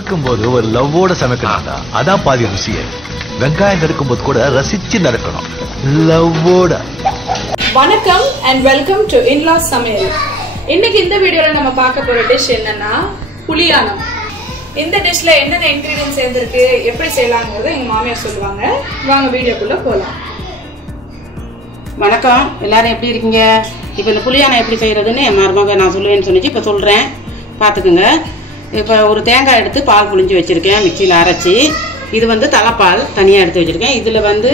சமைக்கும் போது ஒரு லவ்வோட சமைக்கணும்டா. அதான் பாதி ருசியே. வெங்காயம் நறுக்கும்போது கூட ரசிச்சு நறுக்கணும், லவ்வோட. வணக்கம் அண்ட் வெல்கம் டு இன்லாஸ் சமையல். இன்னைக்கு இந்த வீடியோல நம்ம பார்க்க போற டிஷ் என்னன்னா புளியானம். இந்த டிஷ்ல என்னென்ன இன்கிரிடியன்ஸ் சேர்ந்திருக்கு, எப்படி செய்யலாங்கிறத எங்க மாமியார் சொல்லுவாங்க. வாங்க வீடியோக்குள்ள போலாம். வணக்கம், எல்லாரும் எப்படி இருக்கீங்க? இப்போ இந்த புளியானம் எப்படி செய்யறதுன்னு என் மருமக நான் சொல்லுவேன்னு சொன்னிச்சு. இப்போ சொல்றேன், பார்த்துக்குங்க. இப்போ ஒரு தேங்காய் எடுத்து பால் புளிஞ்சு வச்சிருக்கேன், மிக்சியில் அரைச்சி. இது வந்து தலைப்பால் தனியாக எடுத்து வச்சிருக்கேன். இதில் வந்து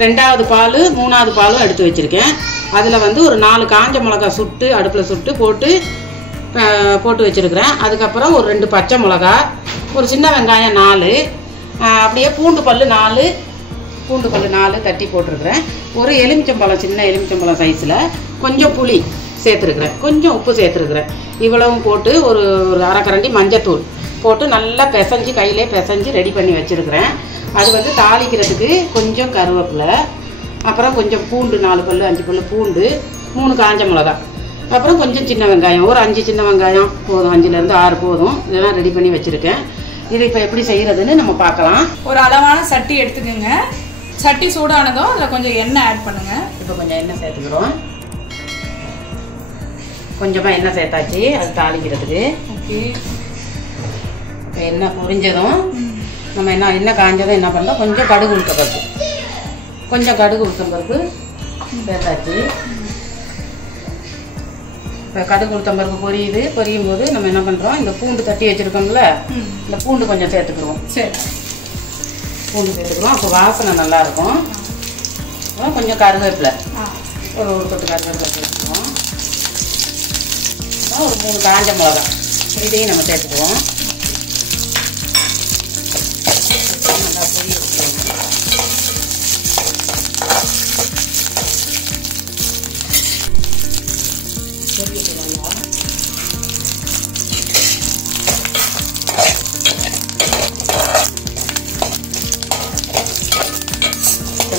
2வது பால் 3வது பாலும் எடுத்து வச்சிருக்கேன். அதில் வந்து ஒரு 4 காஞ்ச மிளகாய் சுட்டு அடுப்பில் சுட்டு போட்டு வச்சிருக்கிறேன். அதுக்கப்புறம் ஒரு 2 பச்சை மிளகா, ஒரு சின்ன வெங்காயம் 4, அப்படியே பூண்டு பல் 4 தட்டி போட்டிருக்கிறேன். ஒரு எலுமிச்சம்பழம், சின்ன எலுமிச்சம்பழம் சைஸில் கொஞ்சம் புளி சேர்த்துருக்குறேன், கொஞ்சம் உப்பு சேர்த்துருக்குறேன். இவ்வளவும் போட்டு ஒரு 1/2 கரண்டி மஞ்சத்தூள் போட்டு நல்லா பிசைஞ்சு, கையிலே பிசைஞ்சு ரெடி பண்ணி வச்சுருக்கிறேன். அது வந்து தாளிக்கிறதுக்கு கொஞ்சம் கருவேப்பிலை, அப்புறம் கொஞ்சம் பூண்டு 4 பல் 5 பல் பூண்டு, 3 காஞ்ச மிளகா, அப்புறம் கொஞ்சம் சின்ன வெங்காயம், ஒரு 5 சின்ன வெங்காயம் போதும், 5லேருந்து 6 போதும். இதெல்லாம் ரெடி பண்ணி வச்சுருக்கேன். இது இப்போ எப்படி செய்கிறதுன்னு நம்ம பார்க்கலாம். ஒரு அளவான சட்டி எடுத்துக்கோங்க. சட்டி சூடானதும் அதில் கொஞ்சம் எண்ணெய் ஆட் பண்ணுங்க. இப்போ கொஞ்சம் எண்ணெய் சேர்த்துக்கிறோம். கொஞ்சமாக எண்ணெய் சேர்த்தாச்சு அது தாளிக்கிறதுக்கு. ஓகே. இப்போ எண்ணெய் பொரிஞ்சதும் நம்ம எண்ணெய் காஞ்சதும் என்ன பண்ணோம், கொஞ்சம் கடுகு உளுத்தம் பருப்பு சேர்த்தாச்சு. இப்போ கடுகு உளுத்தம் பருப்பு பொரியும் போது நம்ம என்ன பண்ணுறோம், இந்த பூண்டு தட்டி வச்சுருக்கோம்ல, இந்த பூண்டு கொஞ்சம் சேர்த்துக்குருவோம். சரி, பூண்டு சேர்த்துக்குவோம். அப்போ வாசனை நல்லாயிருக்கும். அப்புறம் கொஞ்சம் கருவேப்பிலை, ஒரு கொத்து கருவேப்பிலை சேர்த்துக்குவோம். அப்புறம் ஒரு 3 காஞ்ச மிளகா, இதையும் நம்ம சேர்த்துக்குவோம். நல்லா பொரிய வச்சுக்கோங்க.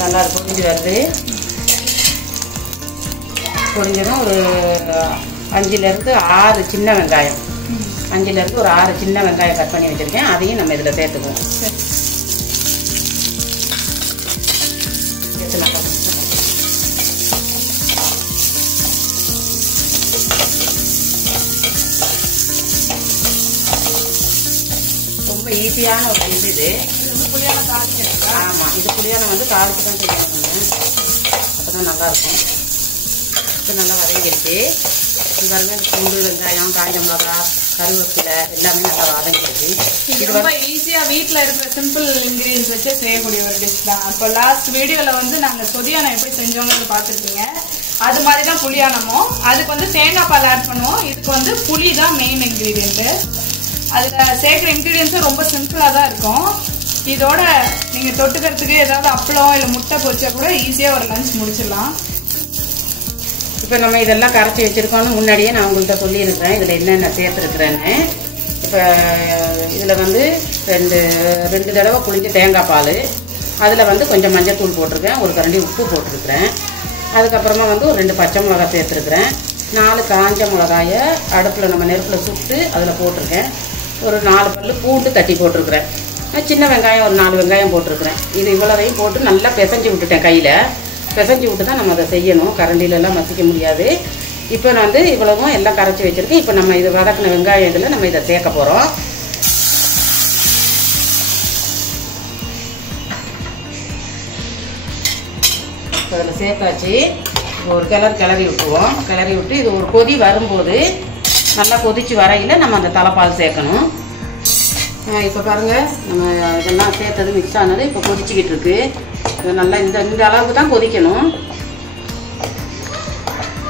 நல்லா பொரிஞ்சு வருது. பொரிஞ்சதும் ஒரு 5லேருந்து 6 சின்ன வெங்காயம், 5லேருந்து ஒரு 6 சின்ன வெங்காயம் கட் பண்ணி வச்சுருக்கேன். அதையும் நம்ம இதில் சேர்த்துக்குவோம். சேர்த்து நல்லா ரொம்ப ஈஸியான ஒரு இது. ஆமாம், இது புளியானம் வந்து தாளிச்சு தான் செய்யணும், அப்போ தான் நல்லாயிருக்கும். இப்போ நல்லா வதங்கிடுச்சு. இது பாருங்க, பூண்டு வெங்காயம் காஞ்ச மிளகா கருவேப்பிலை எல்லாமே நல்லா வதங்கிடுச்சு. இது ரொம்ப ஈஸியாக வீட்டில் இருக்கிற சிம்பிள் இன்கிரீடியன்ஸ் வச்சு செய்யக்கூடிய ஒரு டிஷ் தான். இப்போ லாஸ்ட் வீடியோவில் வந்து நாங்கள் சொதியானம் எப்படி செஞ்சோங்கிறது பார்த்துருப்பீங்க. அது மாதிரி தான் புளியானமும். அதுக்கு வந்து தேங்காய் பால் ஆட் பண்ணுவோம். இதுக்கு வந்து புளி தான் மெயின் இன்கிரீடியன்ட்டு. அதில் சேர்க்குற இன்கிரீடியன்ஸும் ரொம்ப சிம்பிளாக தான் இருக்கும். இதோட நீங்கள் தொட்டுக்கிறதுக்கு ஏதாவது அப்பளம் இல்லை முட்டை பொரிச்சா கூட ஈஸியாக ஒரு லஞ்ச் முடிச்சிடலாம். இப்போ நம்ம இதெல்லாம் கரைச்சி வச்சுருக்கோன்னு முன்னாடியே நான் உங்கள்கிட்ட சொல்லியிருக்கிறேன் இதில் என்னென்ன சேர்த்துருக்குறேன்னு. இப்போ இதில் வந்து 2 தடவை புளிஞ்ச தேங்காய் பால், அதில் வந்து கொஞ்சம் மஞ்சத்தூள் போட்டிருக்கேன், ஒரு கரண்டி உப்பு போட்டிருக்கிறேன். அதுக்கப்புறமா வந்து ஒரு 2 பச்சை மிளகாய் சேர்த்துருக்குறேன். 4 காஞ்ச மிளகாயை அடுப்பில் நம்ம நெருப்பில் சுட்டு அதில் போட்டிருக்கேன். ஒரு 4 பல் பூண்டு தட்டி போட்டிருக்கிறேன். சின்ன வெங்காயம் ஒரு 4 வெங்காயம் போட்டிருக்கிறேன். இது இவ்வளோதையும் போட்டு நல்லா பிசைஞ்சு விட்டுட்டேன். கையில் பிசைஞ்சு விட்டு தான் நம்ம அதை செய்யணும், கரண்டிலெல்லாம் மசிக்க முடியாது. இப்போ நான் வந்து இவ்வளவும் எல்லாம் கரைச்சி வச்சுருக்கேன். இப்போ நம்ம இது வதக்கின வெங்காயம் இதில் நம்ம இதை சேர்க்க போகிறோம். இப்போ அதில் சேர்த்தாச்சு. ஒரு கிளறி விட்டுருவோம். கிளறி விட்டு இது ஒரு கொதி வரும்போது, நல்லா கொதிச்சு வரையில் நம்ம அந்த தலைப்பால் சேர்க்கணும். இப்போ பாருங்கள், நம்ம இதெல்லாம் சேர்த்தது மிக்ஸ் ஆனது இப்போ கொதிச்சிக்கிட்டு இருக்கு. இது நல்லா இந்த அளவுக்கு தான் கொதிக்கணும்.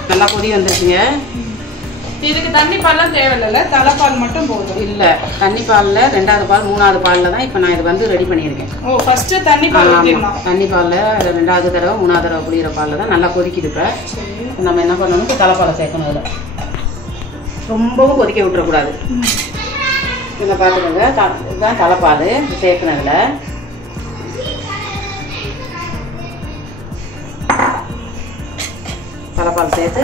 நல்லா கொதி வந்துருச்சுங்க. இதுக்கு தண்ணி பால்லாம் தேவையில்லை, தலைப்பால் மட்டும் போதும். இல்லை, தண்ணி பாலில் 2வது பால் 3வது பாலில் தான் இப்போ நான் இது வந்து ரெடி பண்ணியிருக்கேன். ஓ, ஃபர்ஸ்ட்டு தண்ணி பால் ஊற்றிடணும். தண்ணி பாலில் 2வது தடவை 3வது தடவை புளிகிற பாலில் தான் நல்லா கொதிக்குது. இப்போ நம்ம என்ன பண்ணணும், இப்போ தலைப்பாலை சேர்க்கணும். அதில் ரொம்பவும் கொதிக்க விட்டுறக்கூடாது. இதை பார்த்துக்கோங்க, இதுதான் தலைப்பால் சேர்க்கணுதில். தலைப்பால் சேர்த்து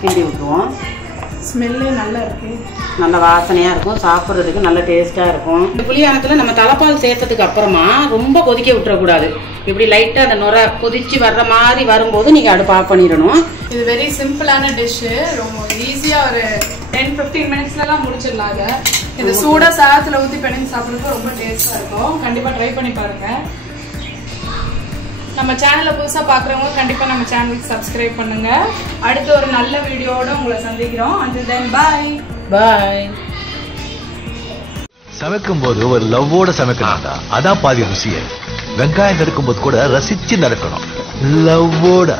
கிண்டி விட்டுருவோம். ஸ்மெல்லே நல்லா இருக்கு. நல்ல வாசனையாக இருக்கும், சாப்பிட்றதுக்கு நல்ல டேஸ்ட்டாக இருக்கும். இந்த புளியானத்தில் நம்ம தலைப்பால் சேர்த்ததுக்கு அப்புறமா ரொம்ப கொதிக்க விட்டுறக்கூடாது. இப்படி லைட்டாக அந்த நுரை கொதிச்சு வர்ற மாதிரி வரும்போது நீங்கள் அடுப்பு ஆஃப் பண்ணிடணும். இது வெரி சிம்பிளான டிஷ்ஷு, ரொம்ப ஈஸியாக ஒரு 10-15 மினிட்ஸ்லாம் முடிச்சிடலாம். அதை இது சூடாக சாதத்தில் ஊற்றி பெண்ணு சாப்பிட்றதுக்கு ரொம்ப டேஸ்ட்டாக இருக்கும். கண்டிப்பாக ட்ரை பண்ணி பாருங்கள். நம்ம சேனலை புதுசாக பார்க்குறவங்க கண்டிப்பாக நம்ம சேனலுக்கு சப்ஸ்கிரைப் பண்ணுங்கள். அடுத்து ஒரு நல்ல வீடியோவோட உங்களை சந்திக்கிறோம். until then bye. பாய். சமைக்கும் போது ஒரு லவ்வோட சமைக்கணும்டா, அதான் பாதி ருசியே. வெங்காயம் நறுக்கும் போது கூட ரசிச்சு நறுக்கணும், லவ்வோட.